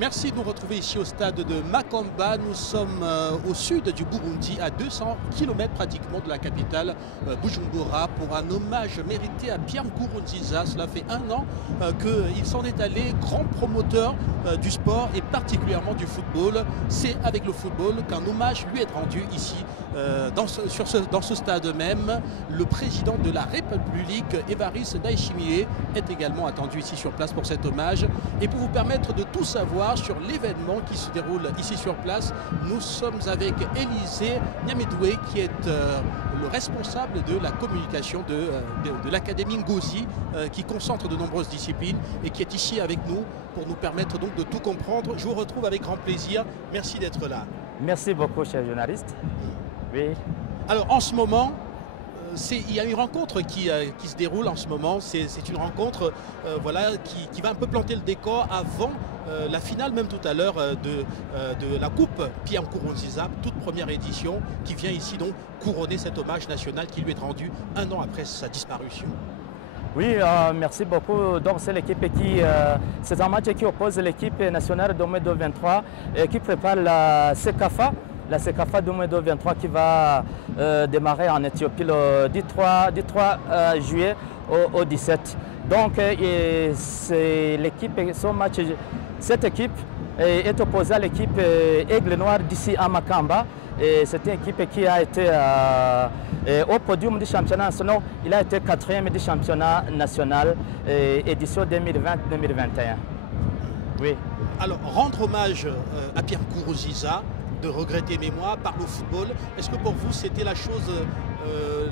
Merci de nous retrouver ici au stade de Makamba. Nous sommes au sud du Burundi, à 200 km pratiquement de la capitale Bujumbura, pour un hommage mérité à Pierre Nkurunziza. Cela fait un an qu'il s'en est allé grand promoteur du sport et particulièrement du football. C'est avec le football qu'un hommage lui est rendu ici dans ce stade même. Le président de la République, Evariste Ndayishimiye, est également attendu ici sur place pour cet hommage. Et pour vous permettre de tout savoir sur l'événement qui se déroule ici sur place, nous sommes avec Élisée Nyamedoué, qui est le responsable de la communication de l'Académie Ngozi, qui concentre de nombreuses disciplines et qui est ici avec nous pour nous permettre donc de tout comprendre. Je vous retrouve avec grand plaisir. Merci d'être là. Merci beaucoup, cher journaliste. Oui. Alors en ce moment, il y a une rencontre qui se déroule en ce moment. C'est une rencontre voilà, qui va un peu planter le décor avant la finale, même tout à l'heure, de la Coupe Pierre Nkurunziza, toute première édition, qui vient ici donc couronner cet hommage national qui lui est rendu un an après sa disparition. Oui, merci beaucoup. Donc c'est l'équipe c'est un match qui oppose l'équipe nationale de 2023 qui prépare la CECAFA. La CECAFA 2023 qui va démarrer en Éthiopie le 13 juillet au 17. Donc c'est l'équipe, cette équipe est opposée à l'équipe Aigle Noir d'ici à Makamba. C'est une équipe qui a été au podium du championnat national. Il a été 4e du championnat national édition 2020-2021. Oui. Alors rendre hommage à Pierre Nkurunziza, de regretter mémoire par le football, est-ce que pour vous c'était la chose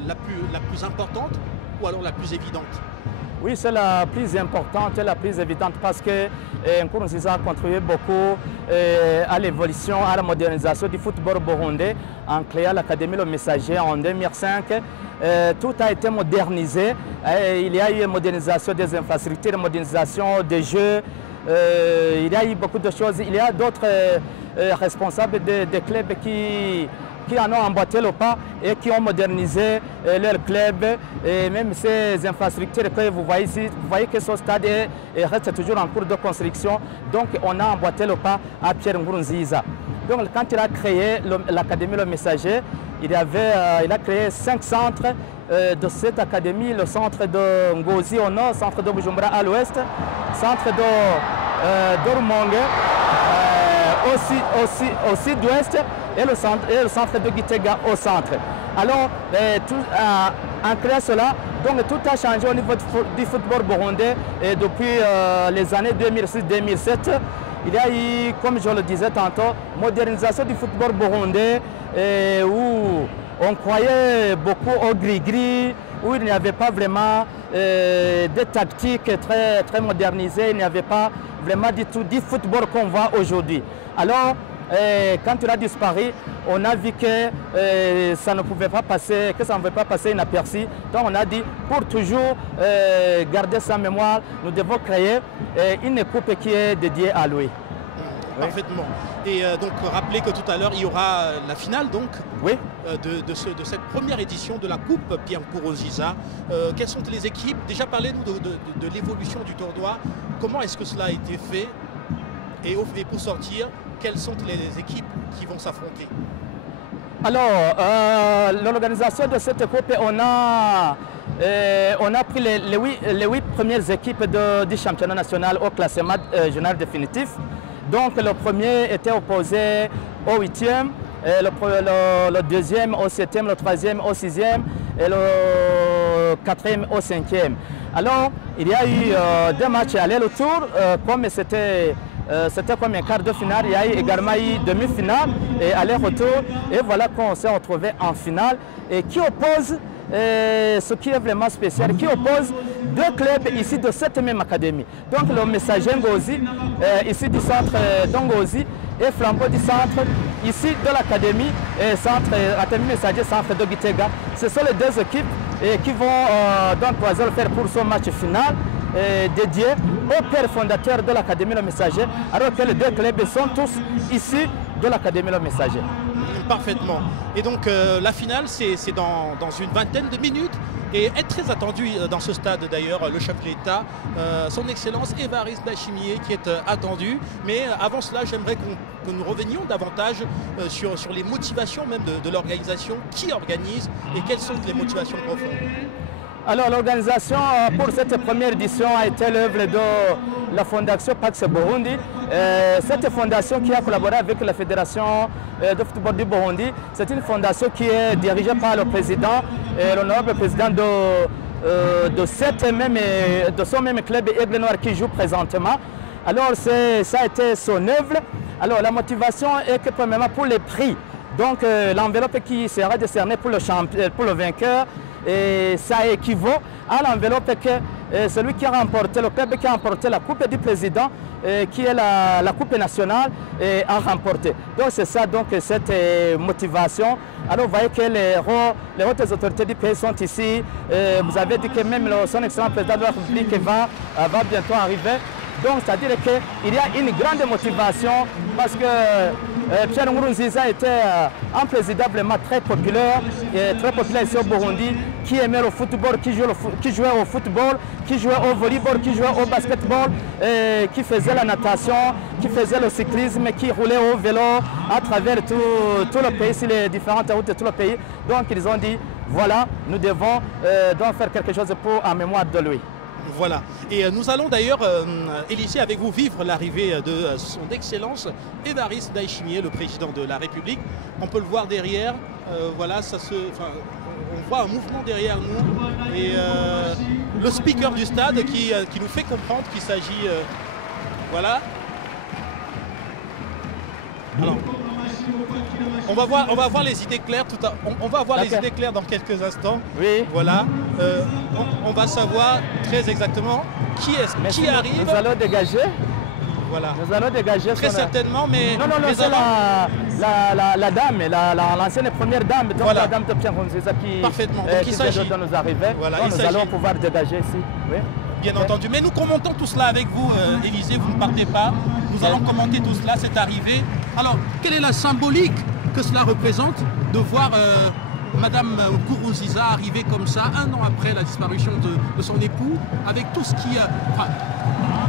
la plus importante ou alors la plus évidente? Oui, c'est la plus importante et la plus évidente parce que Nkurunziza a contribué beaucoup à l'évolution, à la modernisation du football burundais en créant l'Académie Le Messager en 2005. Tout a été modernisé. Il y a eu une modernisation des infrastructures, une modernisation des jeux. Il y a eu beaucoup de choses. Il y a d'autres responsables des clubs qui en ont emboîté le pas et qui ont modernisé leur club et même ces infrastructures que vous voyez ici. Vous voyez que ce stade reste toujours en cours de construction. Donc on a emboîté le pas à Pierre Nkurunziza. Donc quand il a créé l'Académie Le Messager, il a créé 5 centres de cette académie, le centre de Ngozi au nord, centre de Bujumbura à l'ouest, centre de Rumonge au sud-ouest et le centre de Gitega au centre. Alors, en créant cela, donc, tout a changé au niveau du football burundais depuis les années 2006-2007. Il y a eu, comme je le disais tantôt, modernisation du football burundais où on croyait beaucoup au gris-gris, où il n'y avait pas vraiment des tactiques très modernisées, il n'y avait pas vraiment du tout du football qu'on voit aujourd'hui. Alors, quand il a disparu, on a vu que ça ne pouvait pas passer, inaperçu. Donc on a dit, pour toujours garder sa mémoire, nous devons créer une coupe qui est dédiée à lui. Parfaitement. Et donc rappelez que tout à l'heure il y aura la finale donc oui. de cette première édition de la Coupe Pierre Nkurunziza. Quelles sont les équipes? Déjà parlez-nous de l'évolution du tournoi. Comment est-ce que cela a été fait? Et pour sortir, quelles sont les équipes qui vont s'affronter? Alors, l'organisation de cette coupe, on a pris les 8 premières équipes du championnat national au classement général définitif. Donc le premier était opposé au 8e, le deuxième au 7e, le troisième au 6e et le 4e au 5e. Alors, il y a eu 2 matchs aller-retour, comme c'était comme un quart de finale, il y a eu également eu demi-finale et aller-retour. Et voilà qu'on s'est retrouvé en finale et qui oppose, ce qui est vraiment spécial, qui oppose 2 clubs ici de cette même académie. Donc le Messager Ngozi, ici du centre d'Ngozi, et Flambeau du centre, ici de l'académie, Académie Messager, centre de Gitega. Ce sont les 2 équipes qui vont donc faire pour ce match final. Dédié au père fondateur de l'Académie Le Messager, alors que les 2 clubs sont tous issus de l'Académie Le Messager. Parfaitement. Et donc la finale, c'est dans une vingtaine de minutes et est très attendu dans ce stade d'ailleurs, le chef de l'État, son Excellence Évariste Ndayishimiye qui est attendu. Mais avant cela, j'aimerais que nous revenions davantage sur les motivations même de l'organisation, qui organise et quelles sont les motivations profondes. Alors l'organisation pour cette première édition a été l'œuvre de la fondation Pax Burundi. Cette fondation qui a collaboré avec la Fédération de football du Burundi, c'est une fondation qui est dirigée par le président, l'honorable président de son même club Aigle Noir qui joue présentement. Alors ça a été son œuvre. Alors la motivation est que premièrement pour les prix, donc l'enveloppe qui sera décernée pour le vainqueur, et ça équivaut à l'enveloppe que celui qui a remporté, le club qui a remporté la Coupe du Président, qui est la Coupe nationale, a remporté. Donc c'est ça, donc cette motivation. Alors vous voyez que les hautes autorités du pays sont ici. Vous avez dit que même son excellent président de la République va bientôt arriver. Donc c'est-à-dire qu'il y a une grande motivation parce que Pierre Nkurunziza était un président vraiment très populaire ici au Burundi, qui aimait le football, qui jouait au football, qui jouait au volleyball, qui jouait au basketball, qui faisait la natation, qui faisait le cyclisme, qui roulait au vélo à travers tout le pays, sur les différentes routes de tout le pays. Donc ils ont dit, voilà, nous devons donc faire quelque chose en mémoire de lui. Voilà. Et nous allons d'ailleurs, Élysée, avec vous, vivre l'arrivée de son Excellence Évariste Ndayishimiye, le président de la République. On peut le voir derrière. Voilà, on voit un mouvement derrière nous. Et le speaker du stade qui nous fait comprendre qu'il s'agit... voilà. Alors, on va voir les idées claires on va voir les idées claires dans quelques instants. Oui. Voilà. On va savoir très exactement qui arrive. Nous allons dégager. Voilà. Nous allons dégager. Très certainement, mais... Non, c'est la dame, l'ancienne première dame, donc voilà. La dame de Pierre Nkurunziza qui vient de nous arriver. Voilà, donc nous allons pouvoir dégager ici. Oui. Bien entendu. Mais nous commentons tout cela avec vous, Élysée, vous ne partez pas. Nous allons commenter tout cela, cette arrivée. Alors, quelle est la symbolique que cela représente de voir Madame Nkurunziza arriver comme ça, un an après la disparition de son époux, avec tout ce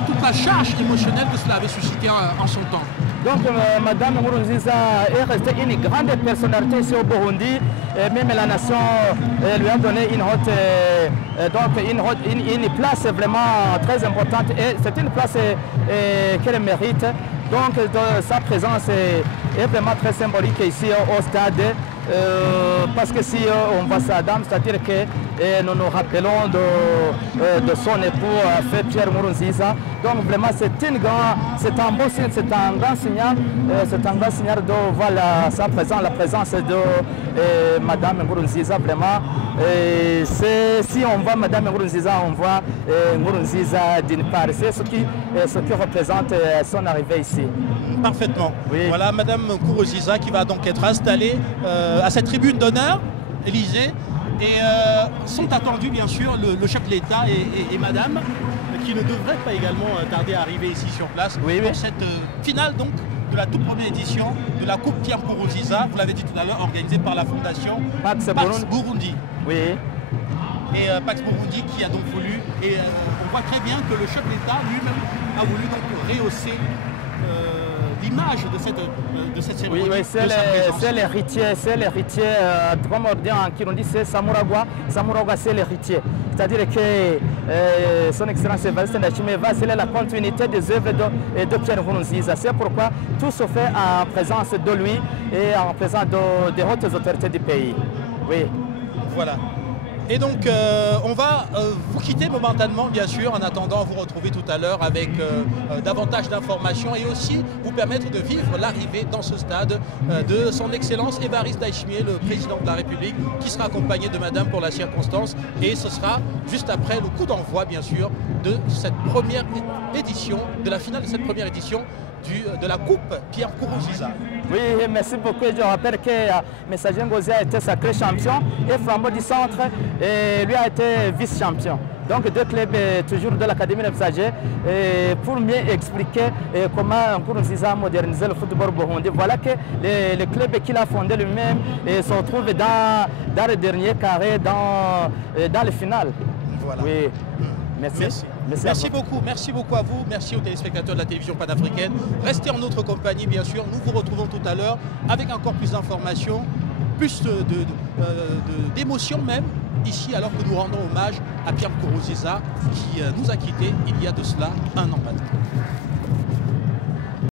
toute la charge émotionnelle que cela avait suscité en son temps. Donc Madame Nkurunziza est restée une grande personnalité ici au Burundi. Même la nation lui a donné une place vraiment très importante. Et c'est une place qu'elle mérite. Donc sa présence est vraiment très symbolique ici au stade. Parce que si on voit sa dame, c'est-à-dire que nous nous rappelons de son époux, fait Pierre Nkurunziza. Donc vraiment c'est un beau signe, c'est un grand signal de voir sa présence, la présence de Madame Nkurunziza vraiment. Si on voit Madame Nkurunziza, on voit Nkurunziza d'une part. C'est ce qui représente son arrivée ici. Parfaitement. Oui. Voilà Madame Nkurunziza qui va donc être installée à cette tribune d'honneur, Élysée, et sont attendus bien sûr le chef de l'État et Madame, qui ne devraient pas également tarder à arriver ici sur place pour cette finale donc de la toute première édition de la Coupe Pierre Nkurunziza, vous l'avez dit tout à l'heure, organisée par la fondation Pax Burundi. Oui. Et Pax Burundi qui a donc voulu, et on voit très bien que le chef de l'État lui-même a voulu donc rehausser l'image de cette cérémonie. Oui, c'est l'héritier, comme on dit en Kirundi, c'est Samuragwa. Samuragwa, c'est l'héritier. C'est-à-dire que son Excellence Évariste Ndayishimiye va sceller la continuité des œuvres de Pierre Nkurunziza. C'est pourquoi tout se fait en présence de lui et en présence des hautes autorités du pays. Oui. Voilà. Et donc, on va vous quitter momentanément, bien sûr, en attendant vous retrouver tout à l'heure avec davantage d'informations et aussi vous permettre de vivre l'arrivée dans ce stade de son Excellence Évariste Ndayishimiye, le président de la République, qui sera accompagné de Madame pour la circonstance. Et ce sera juste après le coup d'envoi, bien sûr, de cette première édition, de la finale de cette première édition de la Coupe Pierre Nkurunziza. Oui, merci beaucoup. Je rappelle que Messager Ngozi a été sacré champion et Flambeau du Centre lui a été vice-champion. Donc deux clubs toujours de l'Académie de Messager pour mieux expliquer comment Nkurunziza a modernisé le football burundais. Voilà que le club qu'il a fondé lui-même se retrouve dans le dernier carré, dans le final. Voilà. Oui. Merci. Merci beaucoup à vous, merci aux téléspectateurs de la télévision panafricaine. Restez en notre compagnie bien sûr, nous vous retrouvons tout à l'heure avec encore plus d'informations, plus d'émotions même, ici alors que nous rendons hommage à Pierre Nkurunziza qui nous a quittés il y a de cela un an maintenant.